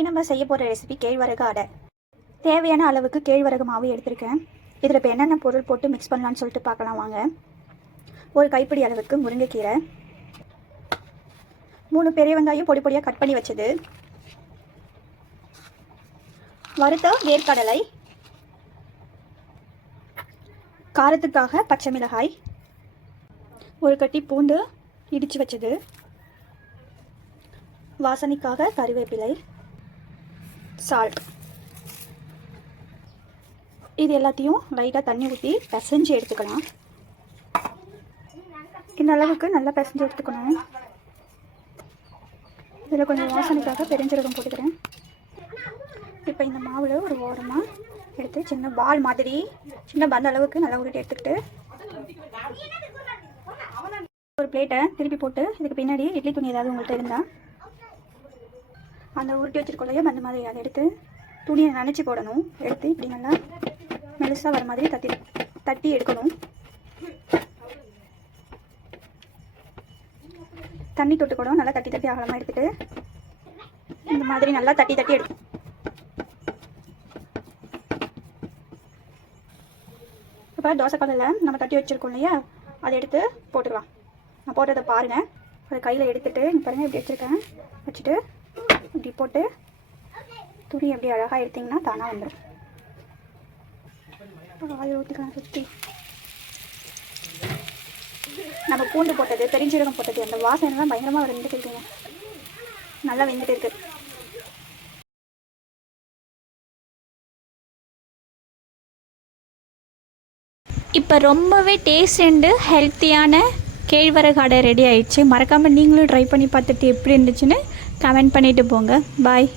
இன்றைக்கி நம்ம செய்ய போகிற ரெசிபி கேழ்வரகு அடை. தேவையான அளவுக்கு கேழ்வரகு மாவு எடுத்திருக்கேன். இதில் இப்போ என்னென்ன பொருள் போட்டு மிக்ஸ் பண்ணலான்னு சொல்லிட்டு பார்க்கலாம் வாங்க. ஒரு கைப்பிடி அளவுக்கு முருங்கைக்கீரை, 3 பெரிய வெங்காயம் பொடி பொடியாக கட் பண்ணி வச்சது, வறுத்த வேர்க்கடலை, காரத்துக்காக பச்சை மிளகாய், ஒரு கட்டி பூண்டு இடித்து வச்சது, வாசனைக்காக கறிவேப்பிலை, சால்ட். இது எல்லாத்தையும் லைட்டாக தண்ணி ஊற்றி பிசைஞ்சு எடுத்துக்கலாம். இந்த அளவுக்கு நல்லா பிசைஞ்சு எடுத்துக்கணும். இதில் கொஞ்சம் வாசனைக்காக பெருஞ்சீரகம் போட்டுக்கிறேன். இப்போ இந்த மாவில் ஒரு ஓரமாக எடுத்து சின்ன பால் மாதிரி சின்ன பந்த அளவுக்கு நல்லா உருட்டி எடுத்துக்கிட்டு ஒரு பிளேட்டை திருப்பி போட்டு இதுக்கு பின்னாடி இட்லி துணி ஏதாவது உங்கள்கிட்ட இருந்தால் அந்த உருட்டி வச்சுருக்கோம் அந்த மாதிரி அதை எடுத்து துணியை நனைச்சி போடணும். எடுத்து இப்படி நல்லா மெலிசாக வர மாதிரி தட்டி எடுக்கணும். தண்ணி தொட்டு கூட நல்லா தட்டி அகலமாக எடுத்துகிட்டு இந்த மாதிரி நல்லா தட்டி எடுக்கும். இப்போ தோசைக்கல்லில் நம்ம தட்டி வச்சுருக்கோம் இல்லையா, அதை எடுத்து போட்டுக்கலாம். நான் போட்டதை பாருங்கள். அதை கையில் எடுத்துகிட்டு பாருங்கள் இப்படி வச்சுருக்கேன். வச்சுட்டு இப்படி போட்டு துணி எப்படி அழகாக எடுத்திங்கன்னா தானாக வந்துடும். ஆயில் ஊற்றிக்கலாம். சுற்றி நம்ம பூண்டு போட்டது பெருஞ்சீரகம் போட்டது அந்த வாசனைலாம் பயங்கரமாக வெந்துட்டு இருக்குங்க. நல்லா வெந்துட்டு இருக்கு. இப்போ ரொம்பவே டேஸ்ட் அண்டு ஹெல்த்தியான கேழ்வரகு அடை ரெடி ஆயிடுச்சு. மறக்காமல் நீங்களும் ட்ரை பண்ணி பார்த்துட்டு எப்படி இருந்துச்சுன்னு கமெண்ட் பண்ணிவிட்டு போங்க. பாய்.